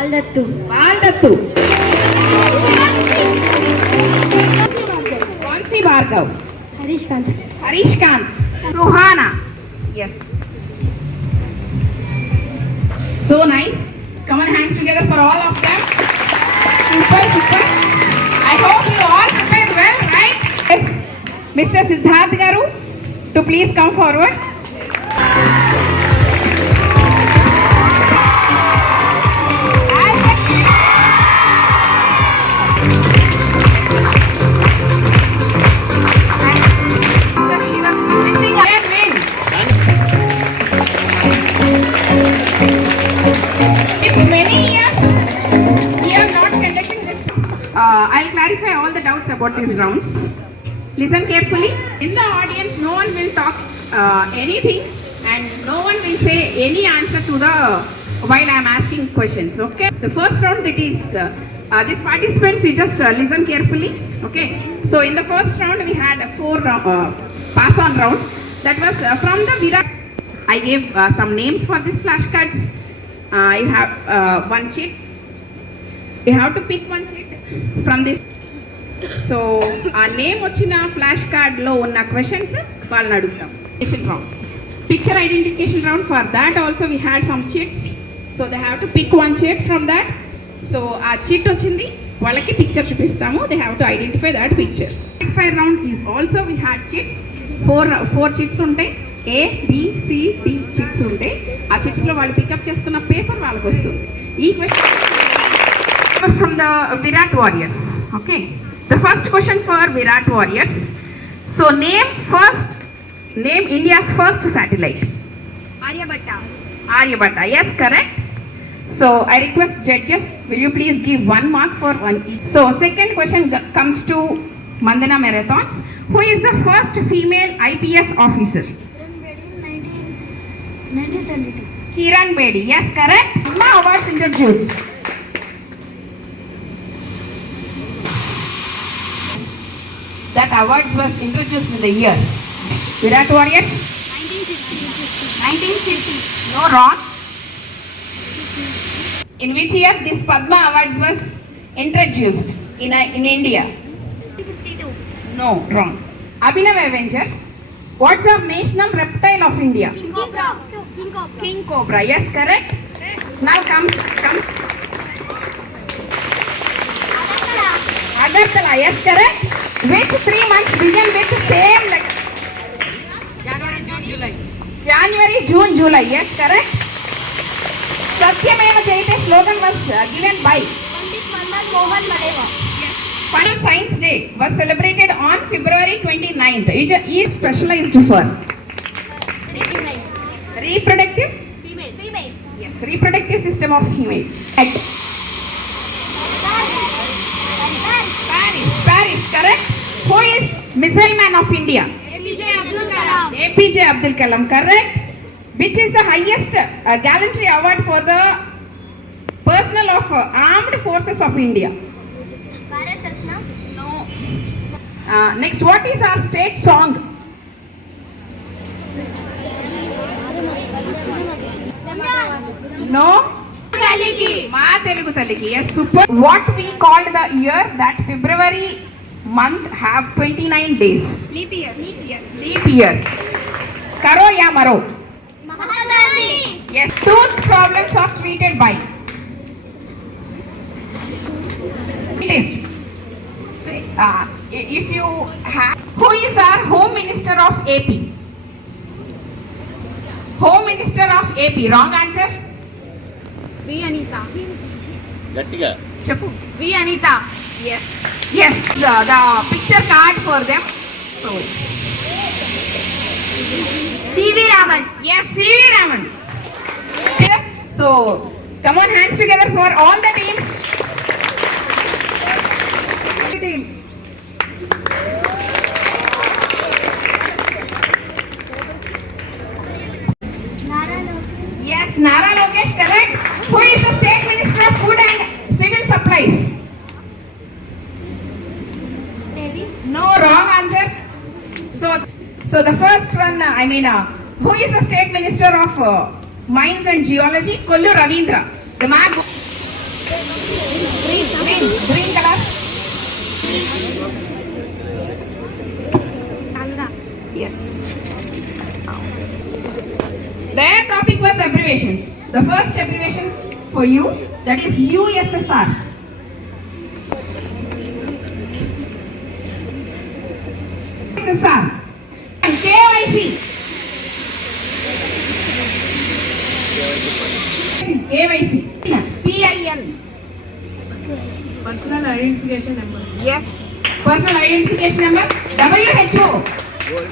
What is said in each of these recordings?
Baldattu. Baldattu. Vansi Bhargav. Harish Kant. Suhana. Yes. So nice. Come on, hands together for all of them. Super, super. I hope you all prepared well, right? Yes. Mr. Siddharth Garu, to please come forward. I'll clarify all the doubts about these rounds. Listen carefully. In the audience, no one will talk anything and no one will say any answer to the while I am asking questions. Okay. The first round, that is these participants, you just listen carefully. Okay. So in the first round, we had a 4 pass-on round. That was from the Virat. I gave some names for these flashcards. You have one cheat. You have to pick one cheat from this. So a name వచ్చిన flash card లో ఉన్న questions వాళ్ళని అడుగుతాం. Picture identification round. For that also we had some cheats. So they have to pick one cheat from that. So ఆ cheat వచ్చింది వాళ్ళకి picture చూపిస్తాము. They have to identify that picture. Fire round is also we had cheats. Four cheats ఉంటాయి. A, B, C, D cheats ఉంటాయి. ఆ cheats లో వాళ్ళు pickup చేసుకున్న పేపర్ వాళ్ళకి వస్తుంది. ఈ question from the Virat Warriors. Okay. The first question for Virat Warriors. So name India's first satellite. Aryabhatta. Yes, correct. So I request judges, will you please give 1 mark for one each. So second question comes to Mandana Marathons. Who is the first female IPS officer? Kiran Bedi. Yes, correct. Now awards introduced. That awards was introduced in the year. Virat Warriors? 1950. No, wrong. In which year this Padma Awards was introduced in India? 52. No, wrong. Abhinav Avengers. What's the national reptile of India? King Cobra. Yes, correct. Now comes Agartala. Yes, correct. Which 3 months begin with same letter? January, June, July. Yes, correct. Satyameva Jayate slogan was given by Pandit Mohan Maleva. Final Science Day was celebrated on February 29th. Is specialized for reproductive Female. Yes, reproductive system of female. At Paris, correct. Who is Missile Man of India? APJ Abdul Kalam, correct. Which is the highest gallantry award for the personnel of armed forces of India? No. Next, what is our state song? No. Ma Telugu Talliki. Yes, super. What we called the year that February month have 29 days? Leap year. Yes, leap year. Karo ya maro? Yes, tooth problems are treated by? List. If you have, who is our Home Minister of AP? Home Minister of AP. Wrong answer. V Anita. గట్టిగా చెప్పు. V Anita. Yes. The picture card for them. So CV Raman. yes, CV Raman. So come on, hands together for all the teams. Team. Yes, Nara Lokesh, correct. Who is the State Minister of Food and Civil Supplies? No, wrong answer. So the first one, who is the State Minister of Mines and Geology? Kollu Ravindra. The man. Green color. Yes. Their topic was abbreviations. The first abbreviation for you, that is USSR. USSR. And KYC. KYC. PIN. Personal identification number. Yes. Personal identification number. WHO.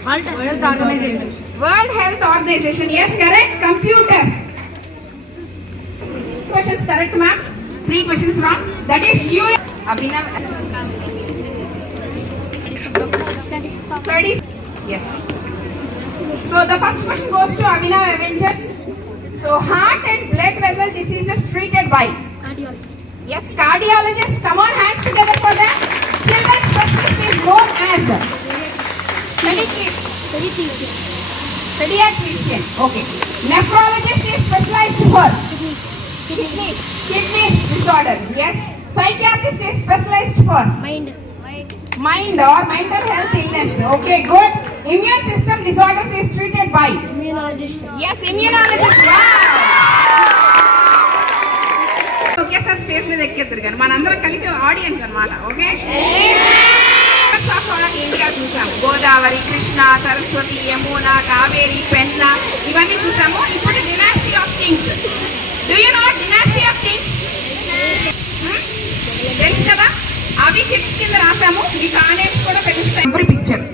World Organization. World Health Organization. Yes, correct. Computer. Questions correct, ma'am. 3 questions wrong. That is you. Abhinav. Studies. Yes. So the first question goes to Abhinav Avengers. So heart and blood vessel diseases treated by. Yes, cardiologist. Come on, hands together for that. Children's specialist is known as pediatrician. Okay. Nephrologist is specialized for kidney disorders. Yes. Psychiatrist is specialized for mind or mental health illness. Okay, good. Immune system disorders is treated by. Yes, immunologist. Wow. Okay sir stage మీద ఎక్కేద్దరు కానీ మనందరం కలిపి audience అన్నమాట. Okay, India చూసాము. గోదావరి, కృష్ణ, సరస్వతి, యమున, కావేరి, పెన్న ఇవన్నీ చూసాము. ఇప్పుడు డినాసిటీ of Kings. Do you know డినాసిటీ of Kings? తెలుసు కదా, అవి చిప్స్ కింద రాసాము. ఈ కానేట్స్ కూడా తెలుస్తాయి. Every picture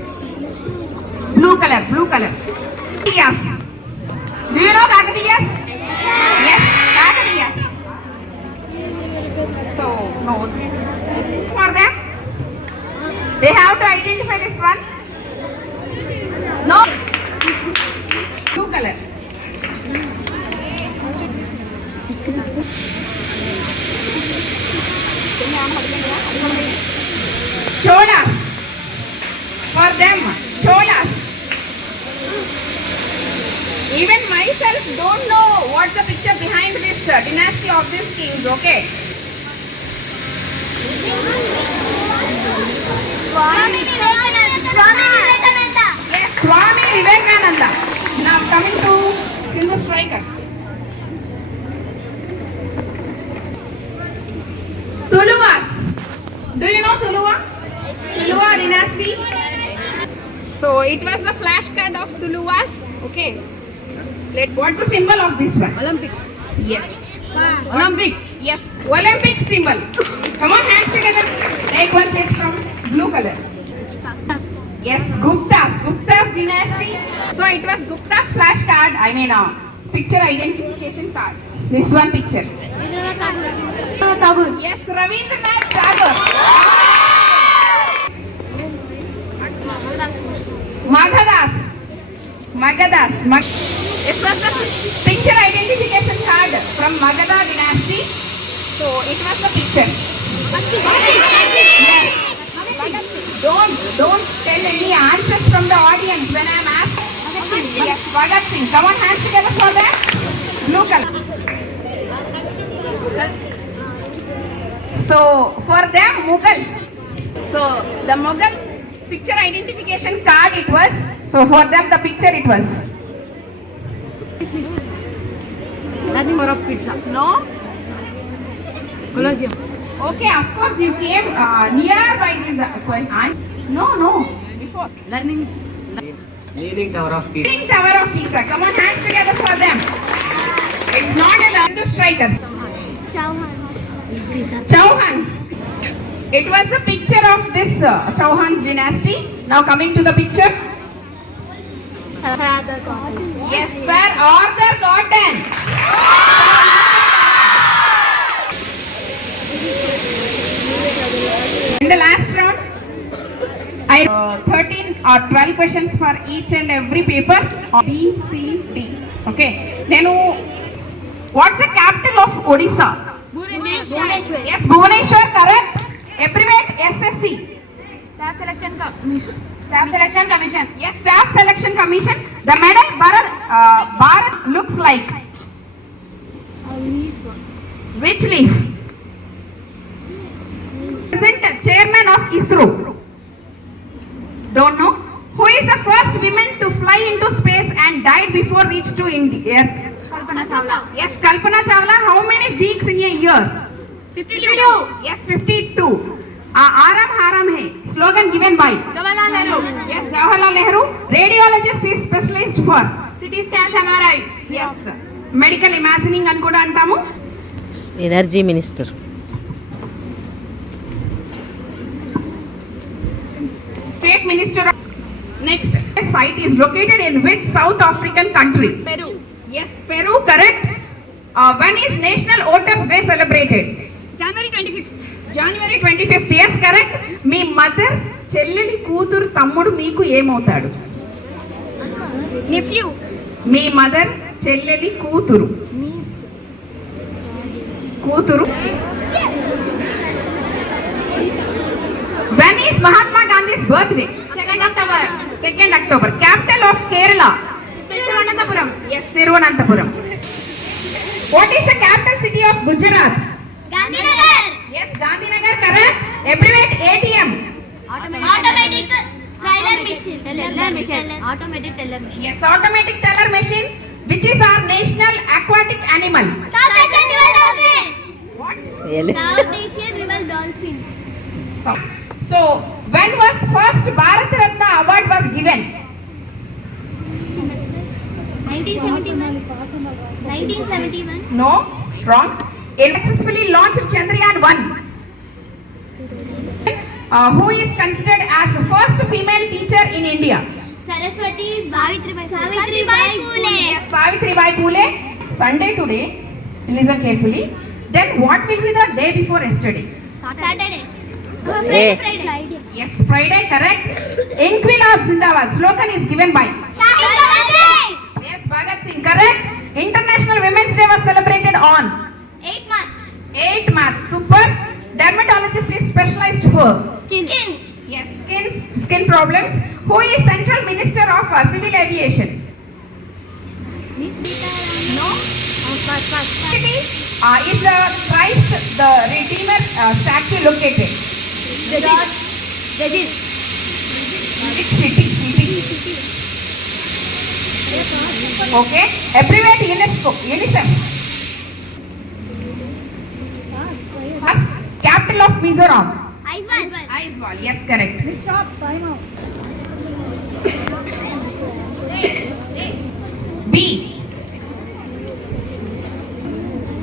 blue colour. Kakatiyas. Do you know Kakatiyas? yes, Kakatiyas. So, no. For them, they have to identify this one. No. Blue color. Cholas. For them, Cholas. Even myself don't know what's the picture behind this dynasty of these kings. Okay. Swami Vivekananda. Yes, Swami Vivekananda. Now coming to Sindhu strikers. Tuluvas. Do you know Tuluva? Tuluva dynasty. So it was the flashcard of Tuluvas. Okay. What's the symbol of this one? Olympics. Yes. Olympics. Yes. Olympic symbol. Come on, hands together. Take one step from blue color. Yes, Guptas. Guptas dynasty. So it was Gupta's flashcard. I mean, picture identification card. This one picture. Yes, Ravindranath Tagore. Magadhas. It was the picture identification card from Magadha dynasty. So it was the picture. Yes. Don't tell any answers from the audience when I am asked. Yes, Bhagat Singh. Come on, hands together for that. Blue color. So for them, Mughals. So the Mughals picture identification card it was. So for them the picture it was. Nothing more of pizza. No? Colosseum. Okay, of course you came near by this question. No. Before. Leaning Tower of Pisa. Leaning Tower of Pisa. Come on, hands together for them. It's not a Hindu strikers. Chauhans. It was the picture of this Chauhans dynasty. Now coming to the picture. Yes, sir. Arthur Gordon. In the last round, I 13 or 12 questions for each and every paper. B, C, D. Okay. Then, what's the capital of Odisha? Yes, Bhubaneswar. Correct. Abbreviate SSC. Staff Selection Commission. Yes, Staff Selection Commission. The medal Bharat looks like. Which leaf? Chawla. Yes, Kalpana Chawla. How many weeks in a year? 52. Yes, 52. Aram Haram Hai. Slogan given by. Jawaharlal Nehru. Yes, Jawaharlal Nehru. Radiologist is specialized for. CT scans, MRI. Yes. Medical imagining అని కూడా అంటాము. Energy minister. State Minister. Next site is located in which South African country? Peru. Yes, Peru, correct. When is National Voters Day celebrated? January 25th. January 25th. Yes, correct. Me mother చెల్లెలి కూతురు తమ్ముడు మీకు ఏమవుతాడు? Nephew. మీ mother చెల్లెలి కూతురు When is Mahatma Gandhi's birthday? 2nd October. 2nd October. Capital of Kerala? Thiruvananthapuram. Yes, Thiruvananthapuram. What is the capital city of Gujarat? Gandhinagar. Yes, Gandhinagar, correct. Abbreviate ATM. Automatic teller machine. Automated teller machine. Yes, automatic teller machine. Which is our national aquatic animal? South Asian river dolphin. What? South Asian river dolphin. So, when was first Bharat Ratna award was given? 1971. 1971. No, wrong. It successfully launched Chandrayaan 1. Who is considered as the first female teacher in India? Saraswati Savitribai Phule. Yes, Savitribai Phule. Sunday today, listen carefully. Then what will be the day before yesterday? Saturday. Hey. Friday. Yes, Friday, correct. Inquilab Zindabad. Slogan is given by. Shahid Bhagat Singh. Yes, Bhagat Singh, correct. International Women's Day was celebrated on 8 March. 8 March. Super. Dermatologist is specialized for. Skin. Yes, skin problems. Who is Central Minister of Civil Aviation? No. City is the Christ the Redeemer statue located? Judges. Which city? Okay. Abbreviate UNESCO. UNICEF. First, capital of Mizoram. Aizawl. Aizawl. Yes, correct. B.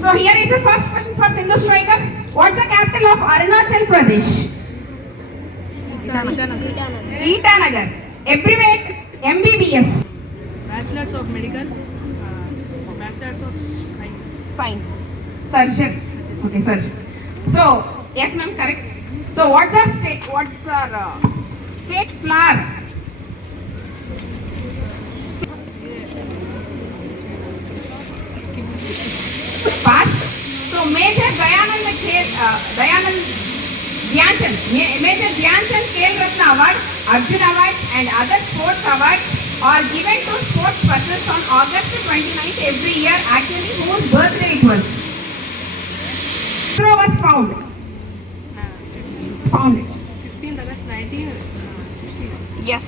So here is the first question for Sindhu strikers. What's the capital of Arunachal Pradesh? Itanagar. Abbreviate MBBS. Bachelors of Medical. Bachelors of Science. Surgeon. Okay, surgeon. So yes, ma'am, correct. So what's our state? What's our state flower? Pass. So Major Dayanand Dhyanchand, Major Dhyanchand Khel Ratna Award, Arjun Award and other sports awards are given to sports persons on August 29th every year. Actually, whose birthday it was? ISRO was founded. 15th August 1969. Yes.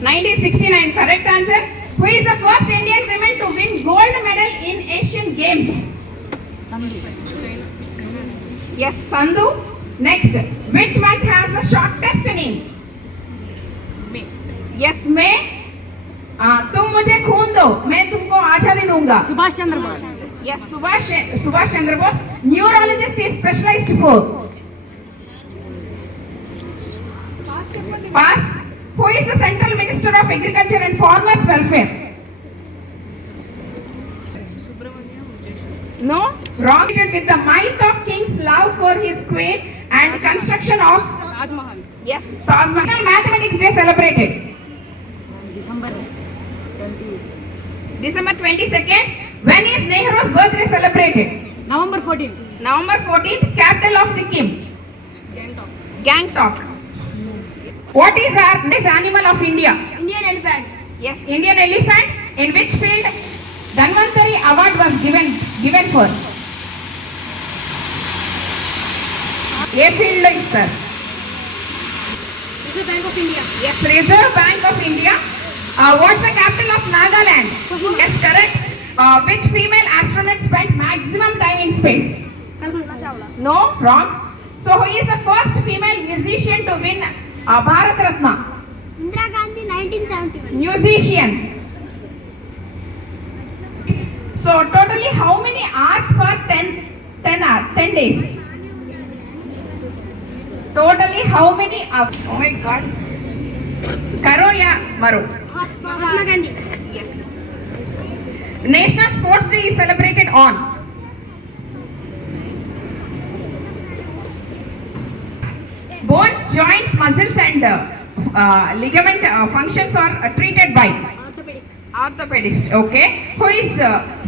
1969, correct answer. Who is the first Indian woman to win gold medal in Asian Games? Yes, Sandhu. Next, which month has the shortest name? May. Yes, May. तुम मुझे खून दो, मैं तुमको आजादी दूंगा. Subhash Chandra Bose. Yes, Subhash Chandra Bose. Neurologist is specialized for. Pass. Who is the Central Minister of Agriculture and Farmers Welfare? No, wrong. With the might of king's love for his queen and construction of Taj Mahal. yes, Taj Mahal. Mathematics Day celebrated December 22nd. When is Nehru's birthday celebrated? November 14th. November 14th. Capital of Sikkim? Gangtok. What is this animal of India? Indian elephant. Yes, Indian elephant. In which field Dhanvantari Award was given for? A field is sir. Reserve Bank of India. Yes, Reserve Bank of India. What's the capital of Nagaland? Yes, correct. Which female astronaut spent maximum time in space? Kalpana Chawla. No, wrong. So who is the first female musician to win Bharat Ratna? Indira Gandhi, 1971. Musician. So totally how many hours for 10 days? Totally how many hours? Oh my God. Karo ya Maro? Mahatma Gandhi. Yes. National Sports Day is celebrated on? Bones, joints, muscles and ligament functions are treated by? Orthopedic. Orthopedist. Okay. Who is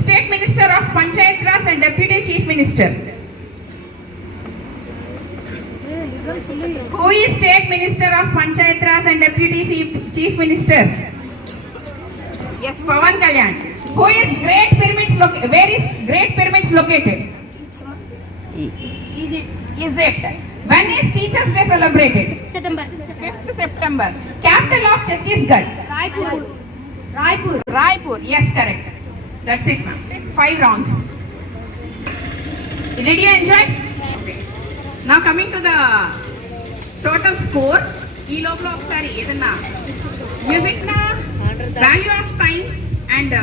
State Minister of Panchayat Raj and Deputy Chief Minister? Who is State Minister of Panchayat Raj and Deputy Chief Minister? Yes, Pawan Kalyan. Who is Great Pyramids? Where is Great Pyramids located? Egypt. Egypt. When is Teachers Day celebrated? September. 5th September. Capital of Chhattisgarh? Raipur. Raipur. Raipur. Yes, correct. That's it, ma'am. 5 rounds. Did you enjoy? Now coming to the total score. ఈ లోపల ఒకసారి ఏదన్నా music నా value of time and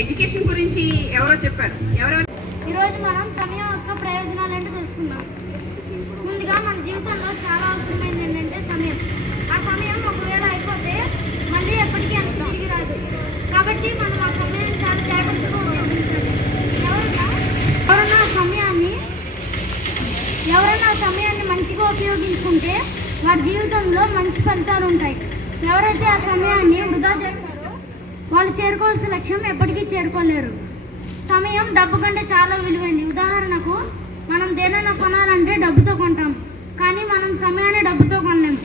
education గురించి ఎవరో చెప్పారు. ఎవరెవరు? ఈరోజు మనం సమయం యొక్క ప్రయోజనాలు ఏంటో తెలుసుకుందాం. ముందుగా మన జీవితంలో చాలా అవసరమైనది ఏంటంటే సమయం. ఆ సమయం ఒకవేళ అయిపోతే మళ్ళీ ఎప్పటికీ అంత తిరిగి రాదు. కాబట్టి మనం ఆ సమయాన్ని చాలా జాగ్రత్తగా ఉపయోగించాలి. ఎవరైనా ఆ సమయాన్ని మంచిగా ఉపయోగించుకుంటే వారి జీవితంలో మంచి ఫలితాలు ఉంటాయి. ఎవరైతే ఆ సమయాన్ని వృధా చేస్తారో వాళ్ళు చేరుకోవాల్సిన లక్ష్యం ఎప్పటికీ చేరుకోలేరు. సమయం డబ్బు కంటే చాలా విలువైంది. ఉదాహరణకు మనం దేనైనా కొనాలంటే డబ్బుతో కొంటాం, కానీ మనం సమయాన్ని డబ్బుతో కొనలేము.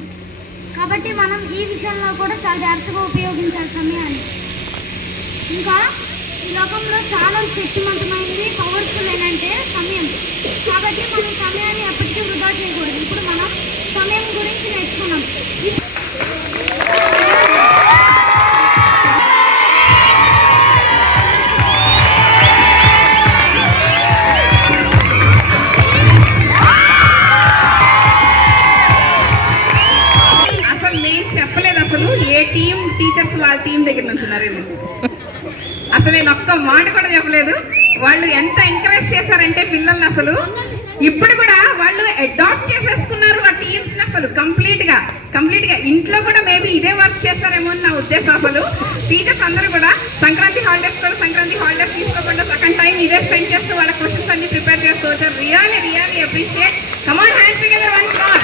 కాబట్టి మనం ఈ విషయంలో కూడా చాలా జాగ్రత్తగా ఉపయోగించాలి సమయాన్ని. ఇంకా ఈ లోకంలో చాలా శక్తివంతమైనది పవర్ఫుల్ ఏంటంటే సమయం. కాబట్టి మనం సమయాన్ని ఎప్పటికీ వృధా చేయకూడదు. ఇప్పుడు మనం సమయం గురించి నేర్చుకున్నాం. అసలు నేను చెప్పలేదు అసలు ఏ టీం టీచర్స్ వాళ్ళ టీం దగ్గర నుంచి ఉన్నారు. అసలు నేను ఒక్క మాట కూడా చెప్పలేదు. వాళ్ళు ఎంత ఎంకరేజ్ చేశారంటే పిల్లల్ని అసలు ఇప్పుడు కూడా వాళ్ళు అడాప్ట్ చేసేసుకున్నారు ఆ టీమ్స్ ని. అసలు కంప్లీట్ గా ఇంట్లో కూడా మేబీ ఇదే వర్క్ చేస్తారేమో అని నా ఉద్దేశం. అసలు టీచర్స్ అందరూ కూడా సంక్రాంతి హాలిడేస్ తీసుకోకుండా సెకండ్ టైం ఇదే స్పెండ్ చేస్తూ వాళ్ళ క్వశ్చన్స్ అన్ని ప్రిపేర్ చేస్తూ వచ్చారు. Really appreciate. Come on, hands together once more.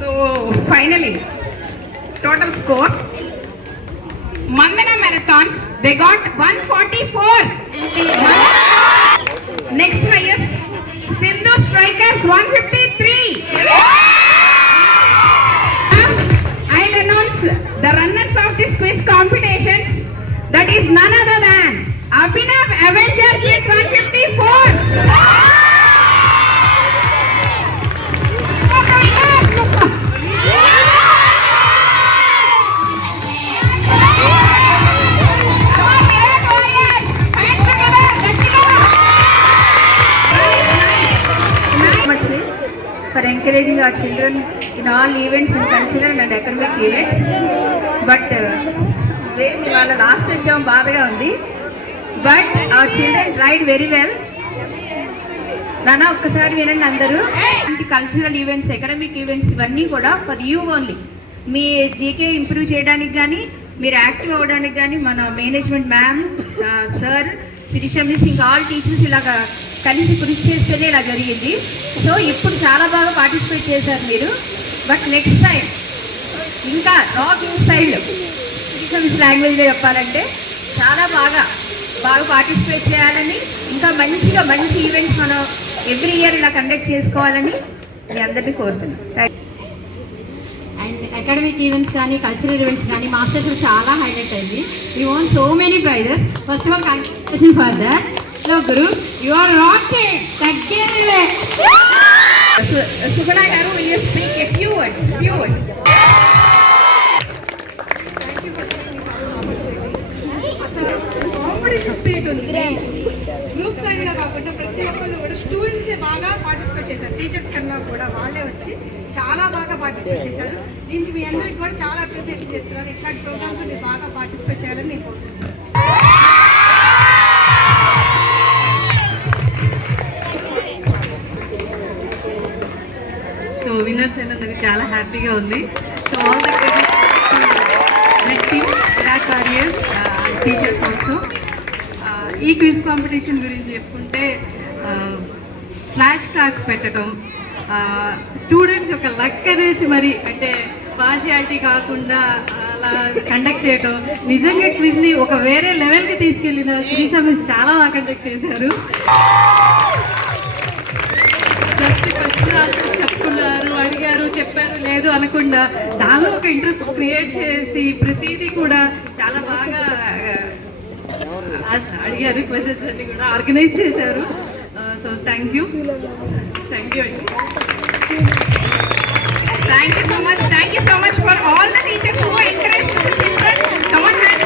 So finally total score Mandana Marathons, they got 144. Next highest, Sindhu Strikers 153. I'll announce the runners of this quiz competitions. That is none other than Abhinav Avengers with 154. For encouraging our children in all events in cultural and academic events. But వాళ్ళ last వచ్చాం బాధగా ఉంది. But our children tried very well. నాన్న ఒక్కసారి వినండి అందరూ. Cultural events, academic events ఇవన్నీ కూడా ఫర్ యూ ఓన్లీ. మీ జీకే ఇంప్రూవ్ చేయడానికి కానీ మీరు యాక్టివ్ అవ్వడానికి కానీ మన management ma'am, sir, Shirisha miss, ఇంకా ఆల్ టీచర్స్ ఇలాగా కలిసి కృషి చేస్తేనే ఇలా జరిగింది. సో ఇప్పుడు చాలా బాగా పార్టిసిపేట్ చేశారు మీరు. బట్ నెక్స్ట్ టైం ఇంకా రాకింగ్ స్టైల్ శిరీష మిస్ లాంగ్వేజ్లో చెప్పాలంటే చాలా బాగా పార్టిసిపేట్ చేయాలని, ఇంకా మంచి ఈవెంట్స్ మనం ఎవ్రీ ఇయర్ ఇలా కండక్ట్ చేసుకోవాలని మీ అందరినీ కోరుతున్నాం. అండ్ అకాడమిక్ ఈవెంట్స్ కానీ కల్చరల్ ఈవెంట్స్ కానీ మాస్టర్స్ చాలా హైలైట్ అయింది. We want so many prizes. First of all congratulation for that. So Guru, you are rocket. తగ్గేదిలే. Subhana garu, will you speak a few words? Thank you for competition spirit ఉంది. Group సైడ్గా కాకుండా ప్రతి ఒక్కళ్ళు కూడా స్టూడెంట్సే బాగా పార్టిసిపేట్ చేశారు. టీచర్స్ కన్నా కూడా వాళ్ళే వచ్చి చాలా బాగా పార్టిసిపేట్ చేశారు. దీనికి మీ అందరికి కూడా చాలా అప్రిసియేషన్ చేస్తున్నారు. ఇట్లాంటి ప్రోగ్రామ్స్ మీరు బాగా పార్టిసిపేట్ చేయాలని నేను కోరుకుంటున్నాను. సో విన్నర్స్ అయినందుకు చాలా హ్యాపీగా ఉంది. So all the red team, black warriors, teachers also. ఈ క్విజ్ కాంపిటీషన్ గురించి చెప్పుకుంటే ఫ్లాష్ కార్డ్స్ పెట్టడం, స్టూడెంట్స్ యొక్క లక్ అనేసి మరి అంటే పార్షియాలిటీ కాకుండా అలా కండక్ట్ చేయడం, నిజంగా క్విజ్ని ఒక వేరే లెవెల్కి తీసుకెళ్ళిన శిరీష మిస్ చాలా బాగా కండక్ట్ చేశారు. జస్ట్ క్వశ్చన్ ఆన్సర్ చెప్పుకున్నారు, అడిగారు, చెప్పారు, లేదు అనకుండా దానిలో ఒక ఇంట్రెస్ట్ క్రియేట్ చేసి ప్రతిదీ కూడా చాలా బాగా అడిగారు. క్వశ్చన్స్ అన్ని కూడా ఆర్గనైజ్ చేశారు. సో థ్యాంక్ యూ అండి. Thank you so much for all the teachers who encouraged the children. Someone has